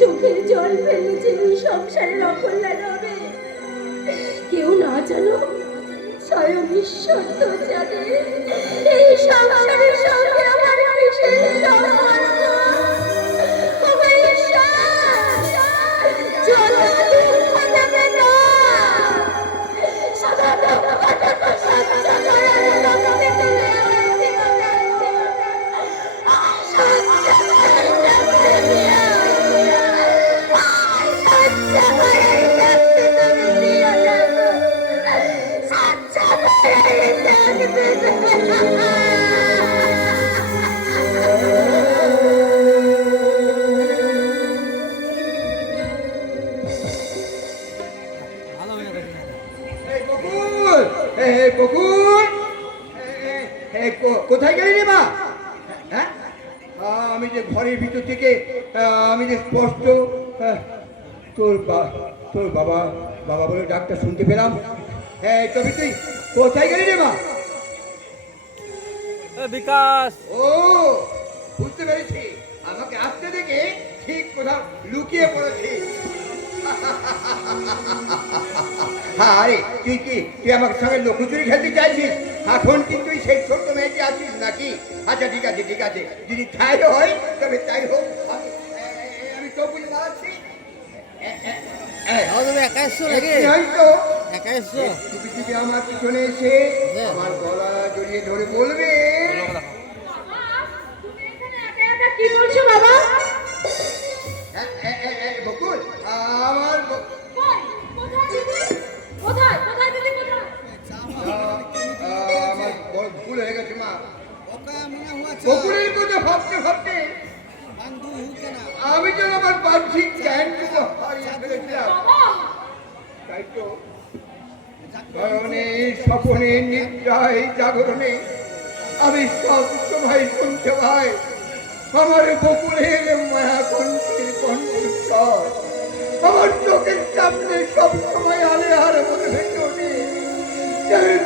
চোখের জল ফেলেছে, সংসারের অকল্যাণ হবে। কেউ না জানো, স্বয়ং ঈশ্বর তো জানে এই সংসারের সঙ্গে আমার বিশেষ সম্পর্ক। কোথায় গেলি রে মা? হ্যাঁ, আমি যে ঘরের ভিতর থেকে আমি যে স্পষ্ট তোর বাবা বাবা বলে ডাক্তার শুনতে পেলাম। হ্যাঁ, তবে তুই কোথায় গেলি রে মা? বিকাশ। ও, বুঝতে পেরেছি, আমাকে আসতে দেখে ঠিক কোথাও লুকিয়ে পড়েছি। আরে তুই আমার সঙ্গে লুকোচুরি খেলতে চাইছিস? এখন কিন্তু সেই ছোট্ট মেয়েটি আছিস নাকি? আচ্ছা ঠিক আছে ঠিক আছে, যদি তাই হয় তবে তাই হোক। আমি তো বুঝে দাঁড়াচ্ছি আমার পিছনে এসে আমার গলা জড়িয়ে ধরে বলবে, কি বলছো বাবা? বকুল, আমার আমার ভুল হয়ে গেছে মা। বকুলের কথা ভাবতে ভাবতে আমি যেন আমার বাহ্যিক জ্ঞানটুকু হারিয়ে ফেলেছিলাম। তাই তো শয়নে স্বপনে নিদ্রায় জাগরণে আমি সব সময় শুনতে পাই আমার বকুলের মায়াকণ্ঠের কণ্ঠস্বর। আমার চোখের সামনে সব সময় আলে হারে মনে ভেসে ওঠে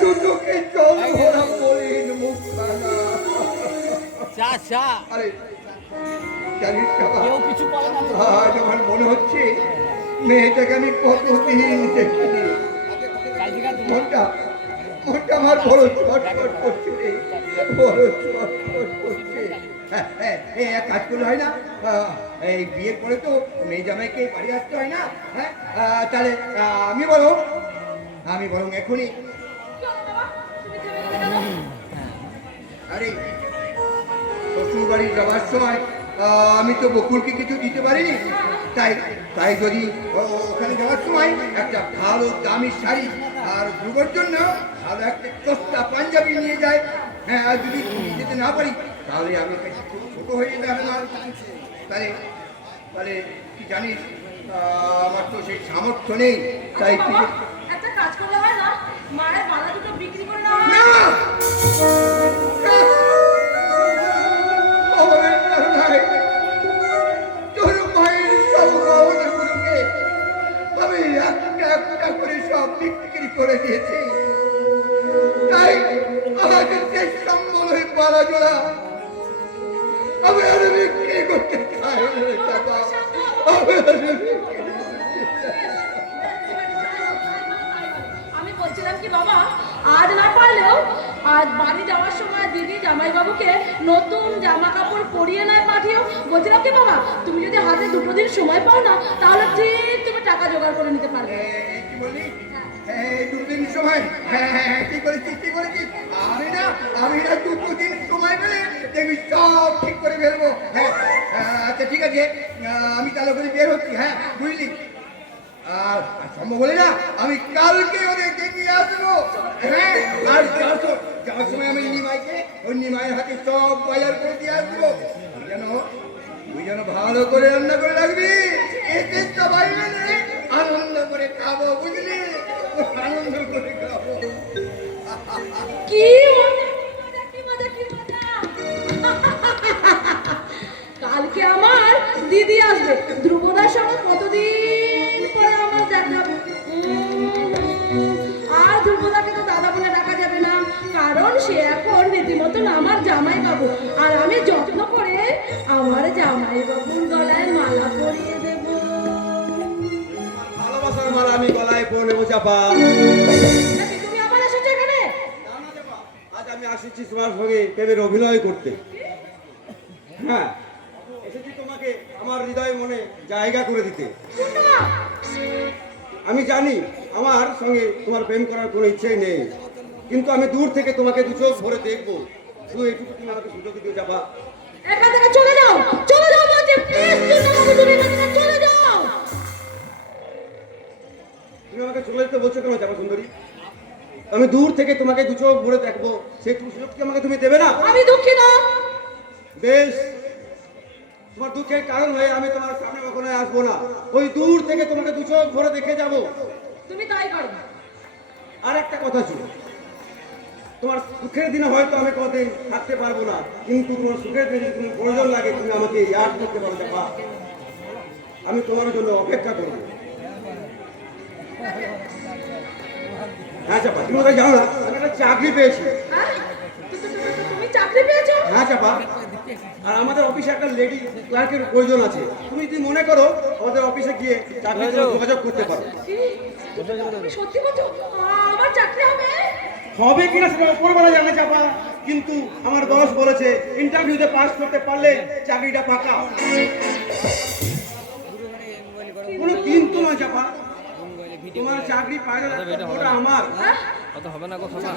দু চোখে জল ভরা মলিন মুখখানা। আরে জানিস আজ আমার মনে হচ্ছে মেয়েটাকে আমি কতদিন দেখিনি। মনটা আমার বড় ছটফট করছে রে, বড় ছটফট করছে। এক কাজ করলে হয় না? এই বিয়ের পরে তো মেয়ে জামাইকে বাড়ি আসতে হয় না? হ্যাঁ, তাহলে আমি বরং এখনই আরে শ্বশুর বাড়ি যাওয়ার সময় আমি তো বকুলকে কিছু দিতে পারিনি, তাই যদি ওখানে যাওয়ার সময় একটা ভালো দামি শাড়ি আর ধ্রুবর জন্য ভালো একটা সস্তা পাঞ্জাবি নিয়ে যায়। হ্যাঁ, আর যদি যেতে না পারি তাহলে আমি ছোট হয়ে যেতে হবে না। তাহলে কি জানিস, আমার তো সেই সামর্থ্য নেই। তাই একটা কাজ করলে হয় না, মায়ের বালা দুটো বিক্রি করে দেওয়া। না, তোর মায়ের সব গহনাগুলোকে আমি একটা একটা করে সব বিক্রি করে দিয়েছি। তাই আমাকে সেই সম্বল হয়ে পালা জোড়া আমি আরো বিক্রি করতে চাই। আমি বলছিলাম কি বাবা, আজ না পারলেও আজ বাড়ি যাওয়ার সময় দিদি জামাইবাবুকে নতুন জামা কাপড় পরিয়ে নয় পাঠিও। বলছিলাম কি বাবা, তুমি যদি হাতে দুটো দিন সময় পাও না তাহলে ঠিক তুমি টাকা জোগাড় করে নিতে পারবে। কি বললি? দুদিন সময়? হ্যাঁ, কি করেছিস? আমি না দুটো দিন সময় পেলে দেখবি সব ঠিক করে ফেলবো। হ্যাঁ, আচ্ছা ঠিক আছে, আমি তাহলে করে বের হচ্ছি। হ্যাঁ, বুঝলি? আর সম্ভব হলে না আমি কালকে ওদেরকে নিয়ে আসবো। হ্যাঁ, আর যাওয়ার সময় আমি নিমাইয়ের হাতে সব বাজার করে দিয়ে আসবো। তুই যেন ভালো করে রান্না করে রাখবি, এতে সবাই মিলে আনন্দ করে খাবো, বুঝলি? কি মজা, কি মজা, কি মজা, কি মজা। কালকে আমার দিদি আসবে, ধ্রুবদার সঙ্গে কতদিন পরে আমার দেখা। আর ধ্রুবদাকে তো দাদা বলে ডাকা যাবে না, কারণ সে এখন রীতিমতন আমার জামাই বাবু, আর আমি যত্ন করে আমার জামাই বাবুর গলায় মালা পরিয়ে দেব। ভালোবাসার মালা আমি গলায় পরে নেবো চাপা। নাকি তুমি আবার এসেছো এখানে? না না চাপা, আজ আমি আসছি তোমার সঙ্গে প্রেমের অভিনয় করতে। হ্যাঁ, এসেছি তোমাকে আমার হৃদয় মনে জায়গা করে দিতে। না, আমি জানি আমার সঙ্গে তোমার প্রেম করার কোনো ইচ্ছেই নেই, কিন্তু আমি দূর থেকে তোমাকে দু চোখ ভরে দেখবো। শুধু এইটুকু তুমি আমাকে সুযোগ দিও চাপা। এখান থেকে চলে যাও, চলে যাও বলছি, প্লিজ চিন্তাবাবু, তুমি এখান থেকে চলে যাও। তুমি আমাকে চলে যেতে বলছো কেন চাপা সুন্দরী? আমি দূর থেকে তোমাকে দু চোখ ভরে দেখবো, সেই সুযোগ কি আমাকে তুমি দেবে না? আমি দুঃখিত। বেশ, তোমার দুঃখের কারণ হয়ে আমি তোমার সামনে কখনো আসবো না। ওই দূর থেকে তোমাকে দু চোখ ভরে দেখে যাব। তুমি তাই করো। আর একটা কথা ছিল, তোমার সুখের দিনে হয়তো আমি কতদিন থাকতে পারবো না, কিন্তু তোমার সুখের দিনে যদি তোমার প্রয়োজন লাগে তুমি আমাকে ইয়াদ করতে পারো চাপা। আমি তোমার জন্য অপেক্ষা করবো। হ্যাঁ চাপা, তুমি ওটা জানো না, আমি একটা চাকরি পেয়েছি। হ্যাঁ? তুমি চাকরি পেয়েছো? হ্যাঁ চাপা, আর আমাদের অফিসে একটা লেডি ক্লার্কের প্রয়োজন আছে। তুমি যদি মনে করো আমাদের অফিসে গিয়ে চাকরির জন্য যোগাযোগ করতে পারো। কি? তুমি সত্যি বলছো আমার চাকরি হবে? হবে কিনা সেটা উপরবেলা জানে চাপা, কিন্তু আমার বস বলেছে ইন্টারভিউতে পাস করতে পারলে চাকরিটা পাকা। কোনো কিন্তু নয় চাপা, তোমার চাকরি পাওয়া ওটা আমার। হ্যাঁ? কত হবে না, কথা না।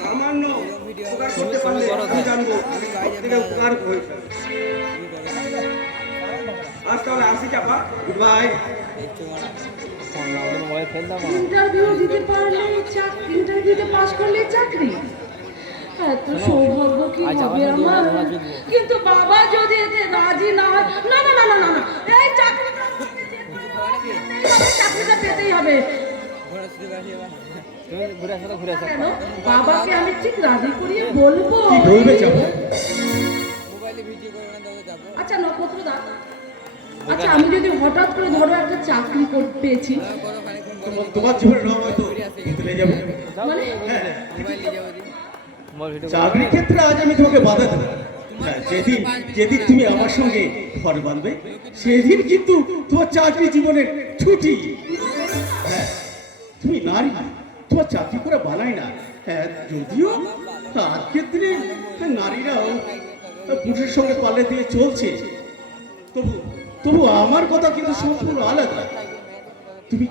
সামান্য উপকার করতে পারলে আমি জানবো সবথেকে উপকার হয়েছে। আজ তাহলে আসি চাপা, গুড বাই। মোবাইল ফেলতাম ইন্টারভিউ দিতে পারলে চাকরি, ইন্টারভিউতে পাস করলে চাকরি। এত সৌভাগ্য কি আজ হবে আমাদের আমার? দোয়া চলবে। কিন্তু বাবা যদি এতে রাজি না হয়, না না না না না না, এই চাকরিটা চাকরিটা পেতেই হবে। তুমি ঘুরে আসো তো, ঘুরে আসো। কেন? বাবাকে আমি ঠিক রাজি করিয়ে বলবো। কি করবে চাপা? আচ্চা নক্ষত্রদা, আচ্ছা আমি যদি হঠাৎ করে ধরো একটা চাকরি পেয়েছি, তোমার জীবনে নাম হয়তো বদলে যাবে। মানে মোবাইল ভিডিও চাকরির ক্ষেত্রে আজ আমি তোমাকে বাধা দেবো না। হ্যাঁ, যেদিন যেদিন তুমি আমার সঙ্গে ঘর বাঁধবে সেদিন কিন্তু তোমার চাকরি জীবনের ছুটি। হ্যাঁ, তুমি নারী, তোমার চাকরি করে বানাই না। হ্যাঁ, যদিও আজকের দিনে নারীরাও পুরুষের সঙ্গে পাল্লে দিয়ে চলছে, তবু তবু আমার কথা কিন্তু সম্পূর্ণ আলাদা। তুমি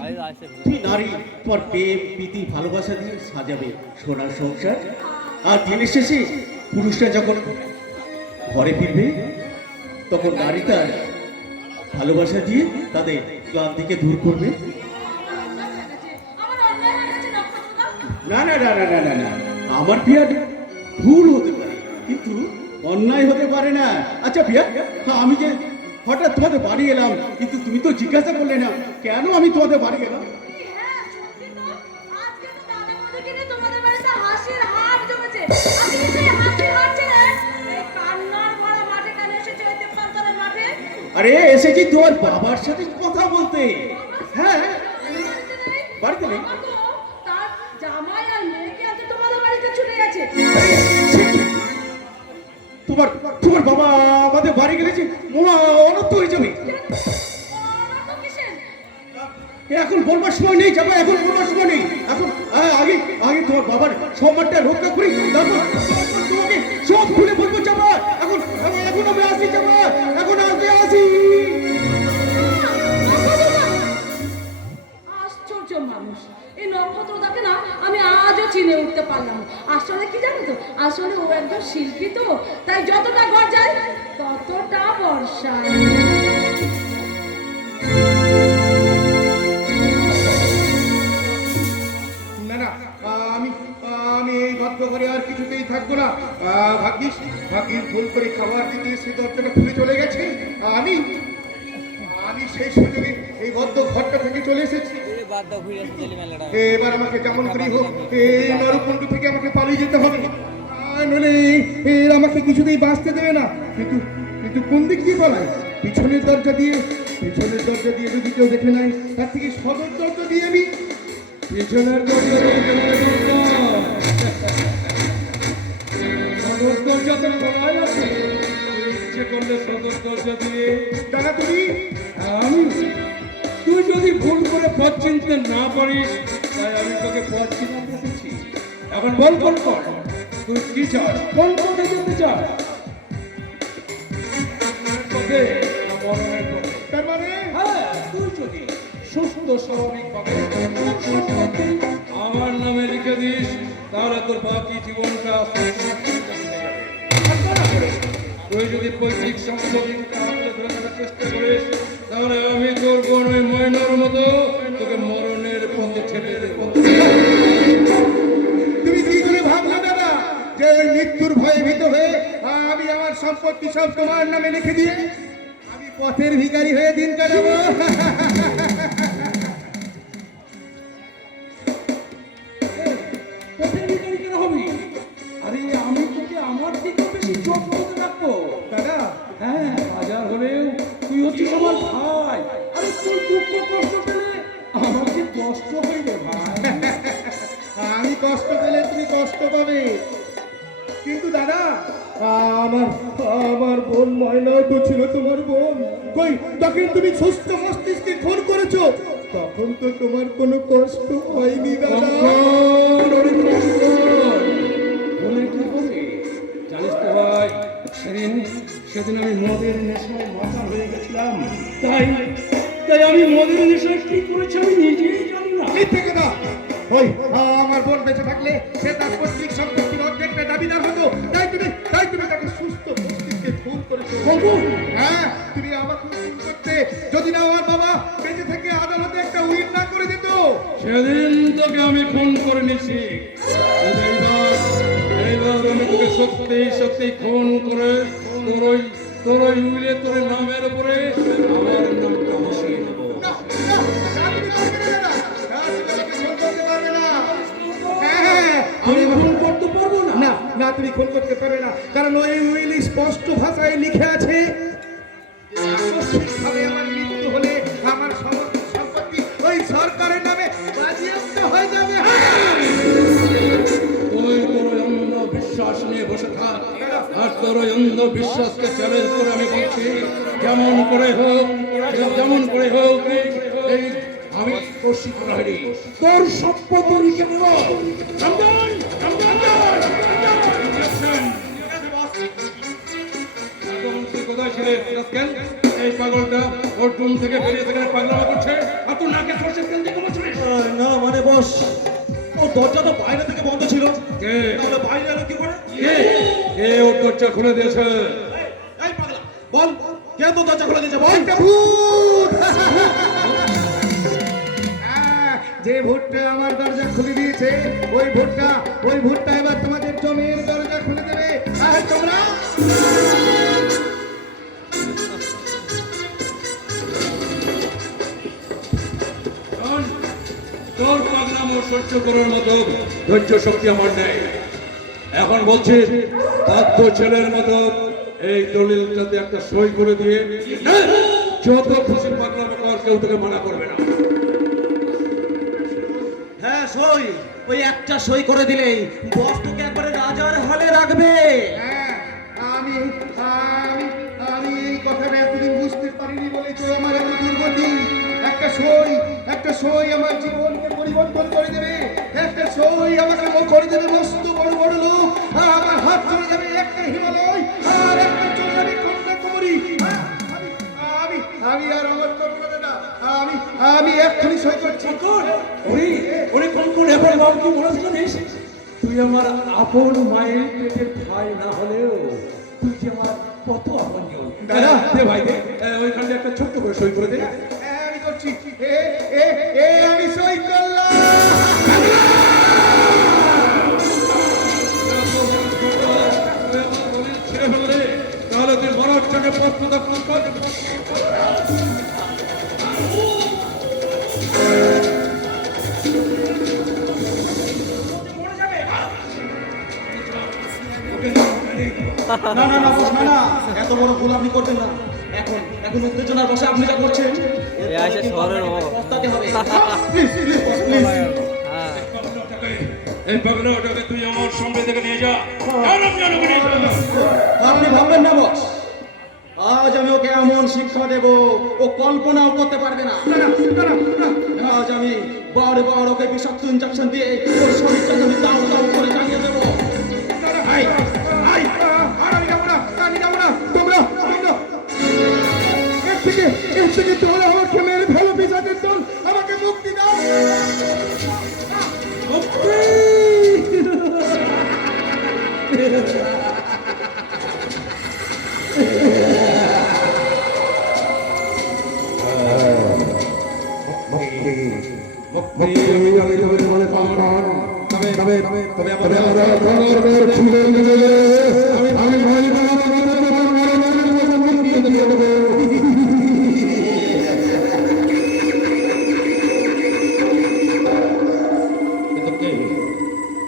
তুমি নারী, তোমার প্রেম প্রীতি ভালোবাসা দিয়ে সাজাবে সোনার সংসার, আর দিনের শেষে পুরুষরা যখন ঘরে ফিরবে তখন নারী তার ভালোবাসা দিয়ে তাদের ক্লান্তিকে দূর করবে। আমার অন্যায় হয়ে গেছে নক্ষত্রদা। না না না না না না না, আমার বিয়ার ভুল হতে পারে কিন্তু অন্যায় হতে পারে না। আচ্ছা বিয়া, আমি যে হঠাৎ তোমাদের বাড়ি এলাম, কিন্তু তুমি তো জিজ্ঞাসা করলে না কেন আমি তোমাদের বাড়ি এলাম। হ্যাঁ, সত্যি তো। আজকে তো দাদা বৌদিকে নিয়ে তোমাদের বাড়িতে হাসির হাট জমেছে। আমি কি সেই হাসির হাট ছেড়ে এই কান্নার ভরা মাঠে কেন এসেছো, এই তেপ্পান্তরের মাঠে? আরে এসেছি তোমার বাবার সাথে কথা বলতে। হ্যাঁ, বাড়িতে নেই। বাবা তো তার জামাই আর মেয়েকে আনতে তোমাদের বাড়িতে ছুটে গেছে। আরে, সে কি? তোমার তোমার বাবা আমাদের বাড়ি গেলেছে মোড়া অনর্থ হয়ে যাবে। অনাথ কিসের? এখন বলবার সময় নেই যাবো, এখন বলবার সময় নেই। এখন আগে আগে তোমার বাবার সম্মানটা রক্ষা করি, তারপর তোমাকে সব খুলে বলবো যাবো। এখন এখন আমি আসি যাবো, এখন আসি। আশ্চর্য মানুষ এই নক্ষত্রদাকে না আমি আজও চিনে উঠতে পারলাম না। আসলে কি জানো তো, আসলে ও একজন শিল্পী তো, তাই যতটা গর্জায় ততটা বর্ষায়। না না, আমি আমি এই ভাগ্য করে আর কিছুতেই থাকবো না। ভাগ্যিস ভাগ্যিস ভুল করে খাবার দিতে সে দরজাটা খুলে চলে গেছে। আমি আমি সে সেই সুযোগে এই বদ্ধ ঘরটা থেকে চলে এসেছি। বাদ দাও ঘুরে আসো জেলি মেলাটা এবার আমাকে যেমন করেই হোক এই নরকুণ্ড থেকে আমাকে পালিয়ে যেতে হবে, নইলে এর আমাকে কিছুতেই বাঁচতে দেবে না। কিন্তু কিন্তু কোন দিক দিয়ে পালাই? পিছনের দরজা দিয়ে যদি কেউ দেখে নাই, তার থেকে সদর দরজা দিয়ে আমি পিছনের দরজা দিয়ে কেমনে ঢুকবো? সদর দরজা তো খোলাই আছে, তুই ইচ্ছে করলে সদর দরজা দিয়ে। দাদা তুমি আমি তুই যদি ভুল করে পথ চিনতে না পারিস, তাই আমি তোকে পথ চিনা দেখেছি। এখন বল বল কর, তুই কি চাস? কোন পথে যেতে চাস? পথে না মরণের পথে? তার মানে হ্যাঁ, তুই যদি সুস্থ স্বাভাবিকভাবে আমার নামে লিখে দিস, তাহলে তোর বাকি জীবনটা তুই যদি পৈতৃক সম্পত্তি আঁকড়ে ধরে থাকার চেষ্টা করিস, তাহলে আমি তোর বোন ওই ময়নার মতো তোকে মরণের পথে ঠেলে দেবো। তুমি কি করে ভাবলে দাদা যে ওই মৃত্যুর ভয়ে ভীত হয়ে আমি আমার সম্পত্তি সব তোমার নামে লিখে দিয়ে আমি পথের ভিখারি হয়ে দিন কাটাবো? পথের ভিখারি কেন হবি? আরে আমি তোকে আমার দিকে বেশি চোখ করতে রাখবো। দাদা হ্যাঁ, হাজার হলেও তুই হচ্ছিস আমার ভাই। আরে তুই দুঃখ কষ্ট পেলে আমার কি কষ্ট হইবে ভাই? আমি কষ্ট পেলে তুমি কষ্ট পাবে, কিন্তু দাদা আমার আমার বোন ময়নাও তো ছিল তোমার বোন। কই তখন তুমি সুস্থ মস্তিষ্কে খুন করেছো, তখন তো তোমার কোনো কষ্ট হয়নি দাদা। কঙ্কন, ওরে কঙ্কন, বলে কি হবে? জানিস তো ভাই, সেদিন আমি মদের নেশায় মাথা হয়ে গেছিলাম। তাই আমি মদের নেশায় কি করেছি আমি নিজেই জানি না। মিথ্যে কথা। ওই আমার বোন বেঁচে থাকলে সে তার পৈতৃক সম্পত্তির অর্ধেকটা দাবিদার হতো, তাই তুমি তাকে সুস্থ মস্তিষ্কে খুন করেছো। কঙ্কন, হ্যাঁ, তুমি আমাকে খুন করতে যদি না আমার বাবা বেঁচে থেকে আদালতে একটা উইল না করে দিত। সেদিন তোকে আমি খুন করে নিছি, এইবার আমি তোকে সত্যি সত্যি খুন করে তোর ওই উইলে তোর নামের উপরে আমার নামটা বসিয়ে দেবো। না, না, না, তুমি পারবে না দাদা। না, তুমি আমাকে খুন করতে পারবে না। হ্যাঁ, আমি খুন করতে পারবো না। না না, তুমি খুন করতে পারবে না, কারণ ওই উইল স্পষ্ট ভাষায় লিখে আছে যে আকস্মিকভাবে আমার মৃত্যু হলে আমার সমস্ত সম্পত্তি ওই সরকারের নামে বাজেয়াপ্ত হয়ে যাবে। তুই তোর ওই অন্ধ বিশ্বাস নিয়ে বসে থাক, আর তোর ওই অন্ধ বিশ্বাসকে চ্যালেঞ্জ করে আমি বলছি, যেমন করে হোক এই আমি কোশি প্রহরী তোর সম্পত্তি লিখে দেব। রমজান, রমজান, রমজান! এখন তুই কোথায় ছিলে রাস্কেল? এই পাগলটা ওর রুম থেকে বেরিয়ে সেখানে পাগলামো করছে, আর তুই নাকে সরষের তেল দিয়ে ঘুমাচ্ছিস? না মানে বস, ও দরজা তো বাইরে থেকে বন্ধ ছিল, কে? তাহলে বাইরে এলো কি করে? কে ওর দরজা খুলে দিয়েছে? এই পাগলা, বল কে তো দরজা খুলে দিয়েছে বল? একটা ভূত! হ্যাঁ, যে ভূতটা আমার দরজা খুলে দিয়েছে ওই ভূতটা এবার তোমাদের জমির দরজা খুলে দেবে। আর তোমরা শোন, তোর পাগলামো সহ্য করার মতো ধৈর্য শক্তি আমার নেই। এখন বলছি, বাধ্য ছেলের মতো এই দলিলটাতে একটা সই করে দিয়ে যত খুশি পাগলামো কর, কেউ তোকে মানা করবে না। হ্যাঁ সই, ওই একটা সই করে দিলেই বস তোকে একবারে রাজার হালে রাখবে। হ্যাঁ, আমি আমি আমি এই কথাটা এতদিন বুঝতে পারিনি বলে তো আমার এত দুর্গতি। একটা সই আমার জীবনকে পরিবর্তন করে দেবে, একটা সই আমাকে করে দেবে মস্ত বড় বড় লোক, আর আমার হাত চলে যাবে একটা হিমালয়, আর একটা চলে যাবে কন্যাকুমারী। আমি আমি আর আমার করবো না দাদা, আমি এক্ষুনি সই করছি। ওরে কঙ্কন, এখন বাবু কি বলেছিল জানিস? তুই আমার আপন মায়ের পেটের ভাই না হলেও তুই যে আমার কত আপনজন। দাদা, দে ভাই দে, ওইখানে একটা ছোট্ট করে সই করে দে। হ্যাঁ, আমি করছি। আমি সই করলাম। ছেড়ে ফেললে তাহলে তুই মরার চোখে পথ প্রদর্শন কর। না না না বস, না না, এত বড় ভুল আপনি করবেন না। এখন এখন উত্তেজনার বসে আপনি যা করছেন এ আসে শহরের ও। পস্তাতে হবে। Please please boss, please. হ্যাঁ এই পাগলাটাকে তুই আমার সঙ্গে থেকে নিয়ে যা জানো নিয়ে যা আপনি ভাববেন না বস, আজ আমি ওকে এমন শিক্ষা দেব ও কল্পনাও করতে পারবে না। আজ আমি বারে বার ওকে বিষাক্ত ইঞ্জেকশন দিয়ে ওর শরীরটাকে আমি দাও দাও করে চালিয়ে দেবো। আই আই আর আমি যাবো না, আমি যাবো না। তোমরা এর থেকে তোমরা আমাকে মেরে ফেলো, পিছাদের দল, আমাকে মুক্তি দাও।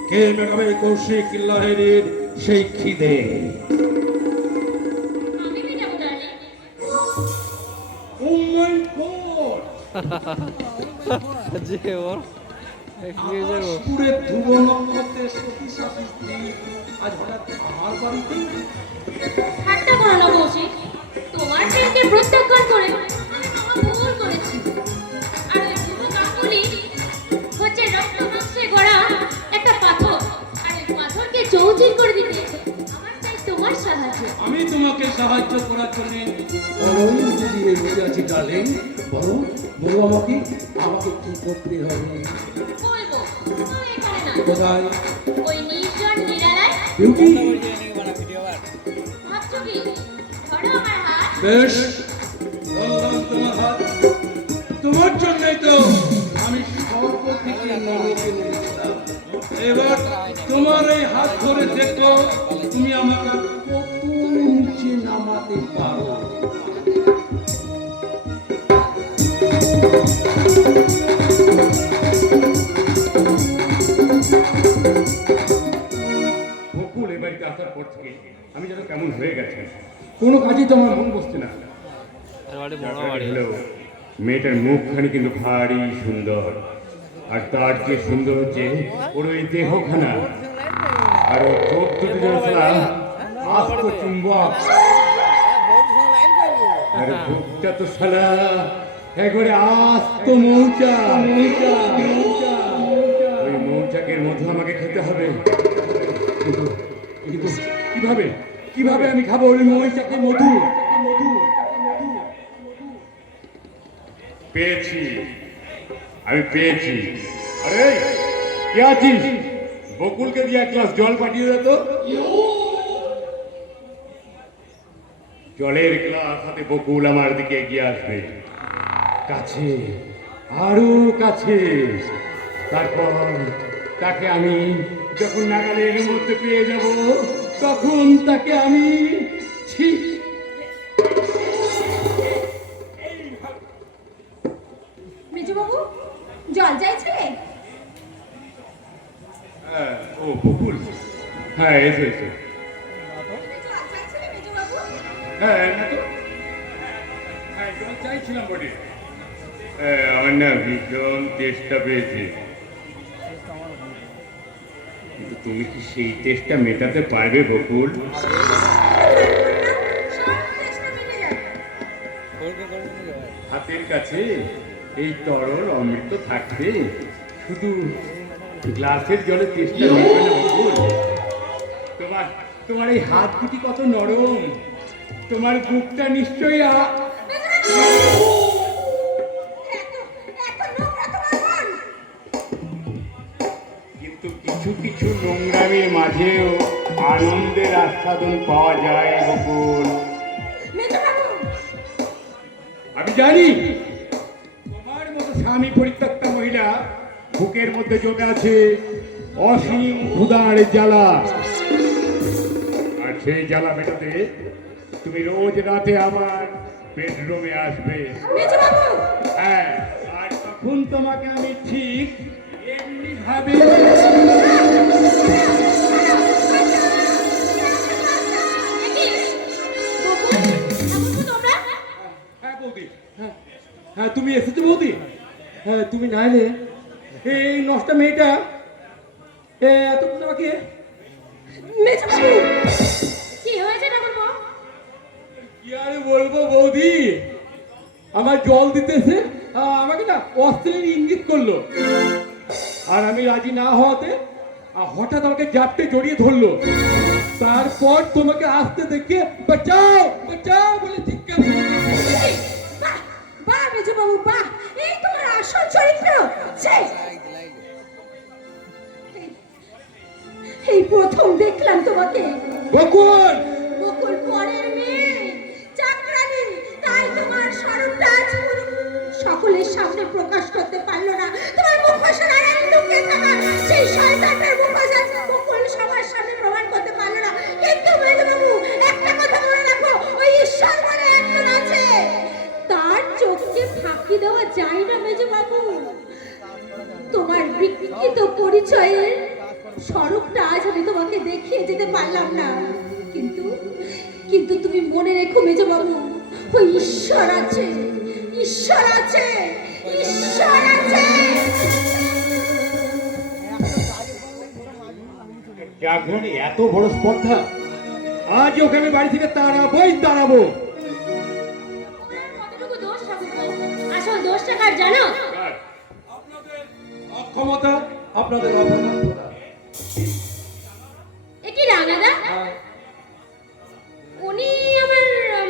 কে মেটাবে কৌশিক লাহিড়ীর সেই খিদে? আমি মেটাবো ডার্লিং। Oh my God! যে ওর কি হয়েছে গো? পুরে ধ্রুব নক্ষত্রের সতী সাথী স্ত্রী আজ হঠাৎ আমার বাড়িতে? ঠাট্টা করো না কৌশিক, তোমার প্রেমকে প্রত্যাখ্যান করে আমি মহা ভুল করেছি। আর ওই ধ্রুব গাঙ্গুলি হচ্ছে রক্ত মাংসে গড়া একটা পাথর, আর ওই পাথরকে চৌচির করে দিতে আমার চাই তোমার সাহায্য। আমি তোমাকে সাহায্য করার জন্য বড়ই দিয়ে বসে আছি ডার্লিং। বলো বলো আমাকে কি করতে হবে? বলবো, তুমি এখানে না, কোথায়? ওই নির্জন নিরালায়। বিউটি, ভাবছো কি? ধরো আমার হাত। বেশ বললাম তোমার হাত। তোমার জন্যই তো আমি সর্ব থেকে নরকে নেমেছিলাম। এবার তোমার এই হাত ধরে দেখো তুমি আমাকে কত নিচে নামাতে পারো। বকুল এ বাড়িতে আসার পর থেকে আমি যেন কেমন হয়ে গেছে। কোনো কাজই তো আমার মন বসছে না। আর বাড়ি বড় বাড়ি। হলো মেয়েটার মুখখানি কিন্তু ভারী সুন্দর, আর তার যে সুন্দর হচ্ছে ওর ওই দেহখানা, আর ওর চোখ দুটো যেন সারা আস্ত চুম্বক, আর বুকটা তো সারা একবারে আস্ত মৌচা। ওই মৌচাকের মধু আমাকে খেতে হবে, কিন্তু কিন্তু কিভাবে কিভাবে আমি খাবো ওই মৌচাকের মধু? পেয়েছি, আমি পেয়েছি। আরে কে আছিস? বকুলকে দিয়ে এক গ্লাস জল পাঠিয়ে দে তো। জলের গ্লাস হাতে বকুল আমার দিকে এগিয়ে আসবে, কাছে, আরো কাছে। তারপর তাকে আমি যখন নাগালের মধ্যে পেয়ে যাব, তখন তাকে আমি ঠিক মেজবাবু, জল চাইছিলে? ও বকুল, হ্যাঁ এসো এসো। জল চাইছিলে মেজবাবু? হ্যাঁ না তো, হ্যাঁ তোমার চাইছিলাম বটে। আমার না ভীষণ চেষ্টা পেয়েছে, কিন্তু তুমি কি সেই চেষ্টা মেটাতে পারবে বকুল? হাতের কাছে এই তরল অমৃত থাকবে, শুধু গ্লাসের জলে চেষ্টা করবে না বকুল। তোমার তোমার এই হাত দুটি কত নরম, তোমার বুকটা নিশ্চয়ই কিন্তু কিছু কিছু নোংরামির মাঝেও আনন্দের আস্বাদন পাওয়া যায় বকুল। আমি জানি তোমার মতো স্বামী পরিত্যক্তা মহিলা বুকের মধ্যে জমে আছে অসীম ক্ষুধার জ্বালা, আর সেই জ্বালা মেটাতে তুমি রোজ রাতে আমার বেডরুমে আসবে। হ্যাঁ, আর তখন তোমাকে আমি ঠিক এমনি ভাবে হ্যাঁ হ্যাঁ তুমি এসেছো বৌদি? হ্যাঁ তুমি না এলে এই নষ্টা মেয়েটা এতক্ষণ আমাকে মেজবাবু কি হয়েছে ঠাকুরপো? কি আর বলবো বৌদি, আমার জল দিতেছে আমাকে না অস্ত্রের ইঙ্গিত করলো, আর আমি রাজি না হওয়াতে হঠাৎ আমাকে জাপটে জড়িয়ে ধরলো। তারপর তোমাকে আসতে দেখে বাঁচাও বাঁচাও বলে চিৎকার শুরু করলো। বাহ বাহ মেজবাবু বাহ, এই তোমার আসল চরিত্র। এই প্রথম দেখলাম তোমাকে। বকুল বকুল পরের মেয়ে, চাকরানী, তাই তোমার স্বরূপটা আজ সকলের সামনে প্রকাশ করতে পারলো না। তোমার মুখোশের আড়ালে লুকিয়ে থাকা সেই শয়তানটার মুখোশ আজ বকুল সবার সামনে প্রমাণ করতে পারলো না। কিন্তু মেজবাবু একটা কথা মনে রাখো, ওই ঈশ্বর বলে একজন আছে, তার চোখকে ফাঁকি দেওয়া যায় না মেজবাবু। তোমার বিকৃত পরিচয়ের স্বরূপটা আজ আমি তোমাকে দেখিয়ে যেতে পারলাম না, কিন্তু কিন্তু তুমি মনে রেখো মেজবাবু, ওই ঈশ্বর আছে, ঈশ্বর আছে, ঈশ্বর আছে। জাগরণে এত বড় স্পর্ধা, আজ ওকে আমি বাড়ি থেকে তাড়াবোই তাড়াবো। কতটুকু দোষ ঠাকুরপো? আসল দোষটা কার জানো? অক্ষমতা, আপনাদের অপদার্থতা। একই রাঙাদা, উনি আমার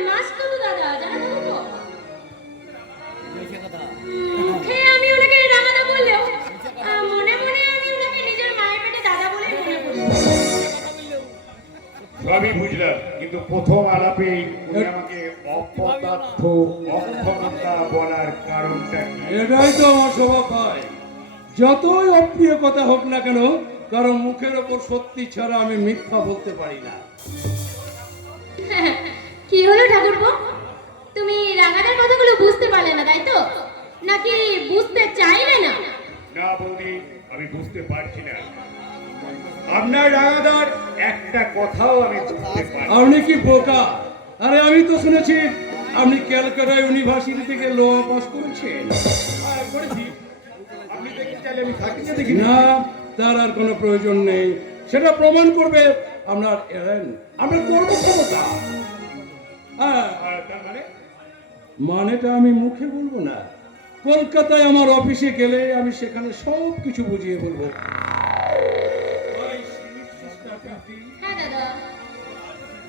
মাসতুতো দাদা, জানো ঠাকুরপো? মুখে আমি ওনাকে রাঙাদা বললেও মনে মনে আমি ওনাকে নিজের মায়ের পেটে দাদা বলেই মনে করি। সবই বুঝলাম, কিন্তু প্রথম আলাপেই উনি আমাকে অপদার্থ অক্ষমতা বলার কারণটা কি? এটাই তো আমার স্বভাব ভাই, যতই অপ্রিয় কথা হোক না কেন, কারণ মুখের ওপর সত্যি ছাড়া আমি মিথ্যা বলতে পারি না। কি হলো ঠাকুরপো, তুমি রাঙাদার কথাগুলো বুঝতে পারলে না তাই তো, নাকি বুঝতে চাইলে না? না বৌদি, আমি বুঝতে পারছি না। আপনার রাগাদার একটা কথাও আমি বুঝতে পারি না। আপনি কি বোকা? আরে আমি তো শুনেছি আপনি ক্যালকাটা ইউনিভার্সিটি থেকে ল পাস করেছেন। করেছি, আপনি দেখতে চাইলে আমি থাকি না দেখি না, তার আর কোনো প্রয়োজন নেই, সেটা প্রমাণ করবে আপনার আপনার কর্মক্ষমতা। হ্যাঁ, আর তার মানে মানেটা আমি মুখে বলবো না, কলকাতায় আমার অফিসে গেলে আমি সেখানে সব কিছু বুঝিয়ে বলবো। হ্যাঁ দাদা।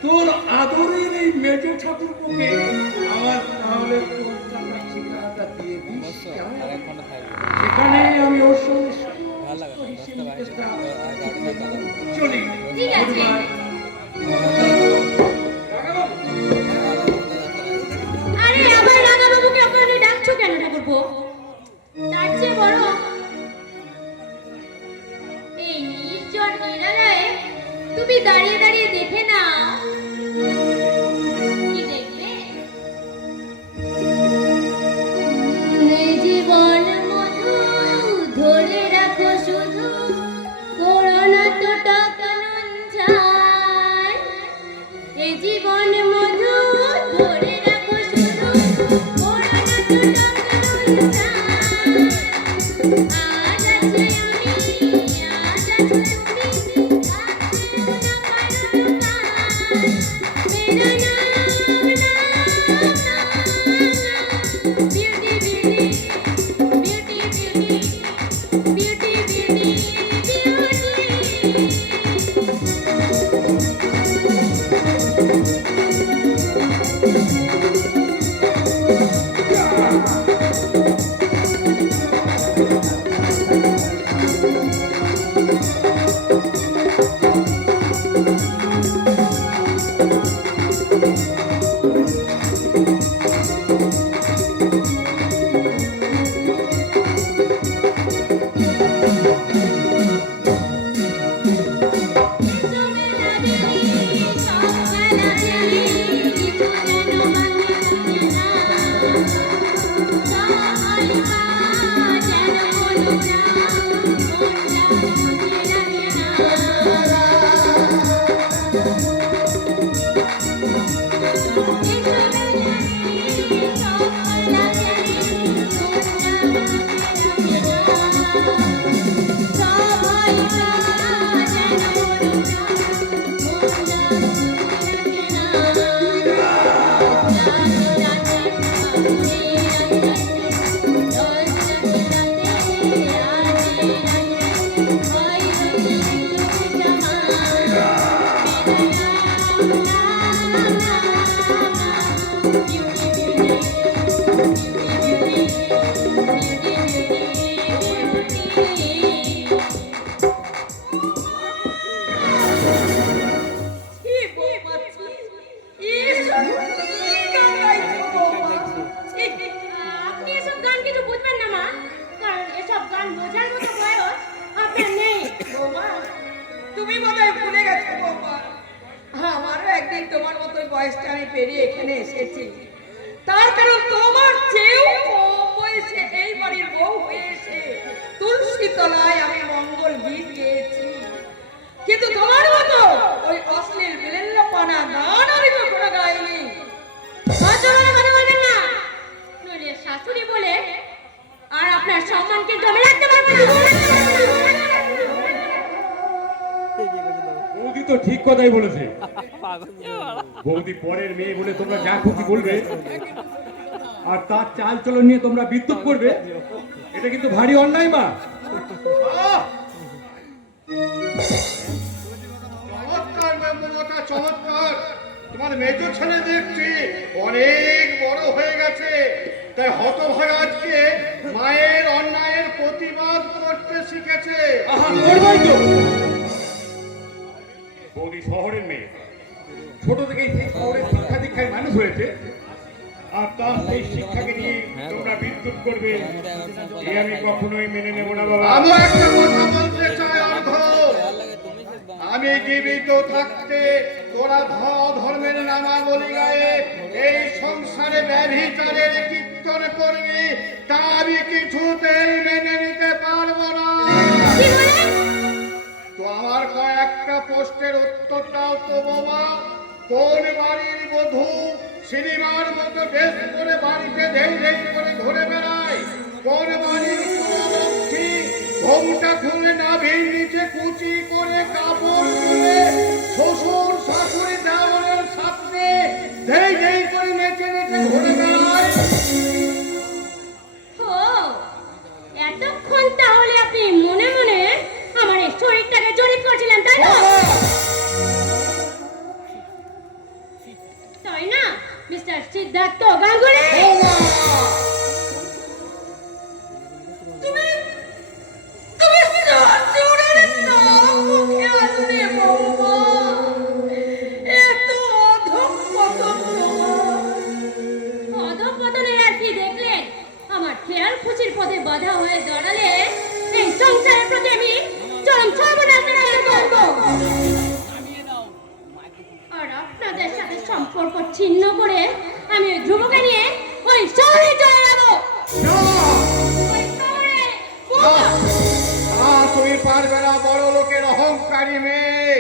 তোর আদরের এই মেজ ঠাকুরকে আমার তাহলে কলকাতা ঠিকানাটা দিয়ে দিস কেমন? সেখানে আমি ওর সঙ্গে সমস্ত হিসেব নিকেশটা চলি। ঠিক আছে। আরে আবার রাঙাবাবুকে ওখানে ডাকছো কেন ঠাকুরপো? তার চেয়ে বড় এই নির্জন নিরালয়ে তুমি দাঁড়িয়ে দাঁড়িয়ে দেখে না, কি দেখবে? এই জীবন মধু ধরে রাখো শুধু, করোনা তো টাকা নুন ঝাল। এই জীবন মধু ধরে রাখো শুধু, করোনা তো টাকা নুন ঝাল। আজ আছে আমি, আজ আছো তুমি, কাছেও না কারো কাজ। মেরা নাম নাম নাম, beauty beauty, beauty beauty, beauty beauty, beauty. তুমি বোধহয় ভুলে গেছো বৌমা, আমারও একদিন তোমার মতোই বয়সটা আমি পেরিয়ে এখানে এসেছি। তার কারণ তোমার চেয়েও কম বয়সে এই বাড়ির বউ হয়ে এসে তুলসী তলায় আমি মঙ্গল গীত গেয়েছি, কিন্তু তোমার মতো ওই অশ্লীল বিলেল্লাপানা গান আমি কখনো গাইনি। বলবেন না, নইলে শাশুড়ি বলে আর আপনার সম্মান কিন্তু আমি রাখতে পারবো না। বৌদি তো ঠিক কথাই বলেছে। পাগল বৌদি পরের মেয়ে বলে তোমরা যা খুশি বলবে আর তার চাল চলন নিয়ে তোমরা বিদ্যুৎ করবে, এটা কিন্তু ভারী অন্যায় মা। চমৎকার মমতা, চমৎকার। তোমার মেজো ছেলে দেখছি অনেক বড় হয়ে গেছে, তাই হতভাগা আজকে মায়ের অন্যায়ের প্রতিবাদ করতে শিখেছে। করবাই তো। বৌদি শহরের মেয়ে, ছোট থেকেই সেই শহরের শিক্ষা দীক্ষায় মানুষ হয়েছে, আর তার সেই শিক্ষাকে নিয়ে তোমরা বিদ্যুৎ করবে, এ আমি কখনোই মেনে নেব না বাবা। আমি একটা কথা বলতে চাই অর্ধ, আমি জীবিত থাকতে তোরা ধর্মের নামাবলী গায়ে এই সংসারে ব্যভিচারের কীর্তন করবি, তা আমি কিছুতেই মেনে নিতে পারবো না। তো আমার কয়েকটা প্রশ্নের উত্তর দাও তো বাবা। কোন বাড়ির বধূ সিনেমার মতো বেশ করে বাড়িতে ধেই ধেই করে ঘুরে বেড়ায়? কোন বাড়ির লক্ষ্মী ঘোমটা খুলে নাভির নিচে কুচি করে কাপড় তুলে শ্বশুর শাশুড়ি দেওয়ারের সামনে ধেই ধেই করে নেচে নেচে ঘুরে বেড়ায়? ও, এতক্ষণ তাহলে আপনি মনে মনে আমার এই শরীরটাকে জরিপ করছিলেন, তাই না? তাই না মিস্টার সিদ্ধার্থ গাঙ্গুলি? তুমি তুমি শাশুড়ির নাম মুখে আনলে বৌমা, এত অধঃপতন তোমার। অধঃপতনের আর কি দেখলেন? আমার খেয়াল খুশির পথে বাধা হয়ে দাঁড়ালে এই সংসারের প্রতি আমি চরম সর্বনাশের আয়োজন করব। আর আপনাদের সাথে সম্পর্ক ছিন্ন করে আমি ওই ধ্রুবকে নিয়ে ওই শহরে চলে যাব। ওই শহরে তুমি পারবে না, বড় লোকের অহংকারী মেয়ে।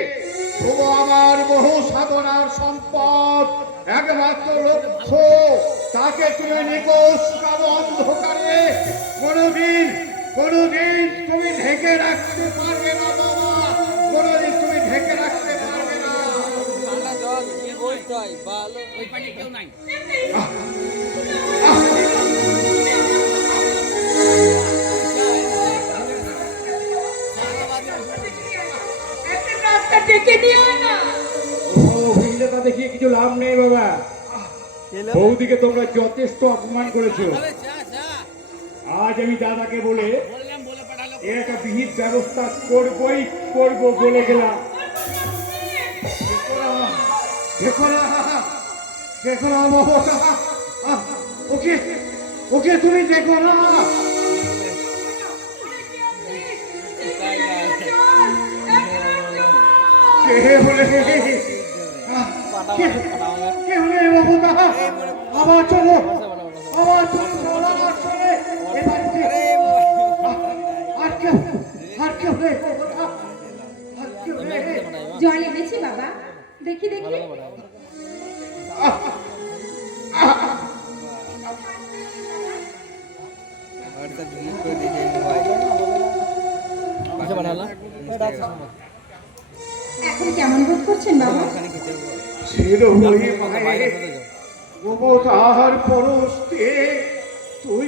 তবু আমার বহু সাধনার সম্পদ, একমাত্র লক্ষ্য, তাকে তুমি নিকোষ কালো অন্ধকারে কোনোদিন তুমি ঢেকে রাখতে পারবে না বাবা, কোনোদিন তুমি ঢেকে রাখতে পারবে না। একটা রাস্তা ডেকে দিও না। অভিজ্ঞতা দেখিয়ে কিছু লাভ নেই বাবা। বৌদিকে তোমরা যথেষ্ট অপমান করেছো। আজ আমি দাদাকে বলে এর একটা বিহিত ব্যবস্থা করব বলে গেলাম। দেখো না মমতা, ওকে তুমি দেখো না। কে হলে মমতা? আবার চলো, আবার চলো আমার সঙ্গে। আর কেউ নেই মমতা, আর কেউ নেই। জল এনেছি বাবা, দেখি দেখি। এখন কেমন বোধ করছেন বাবা? ছিল ওই মায়ের মমতার পরশে তুই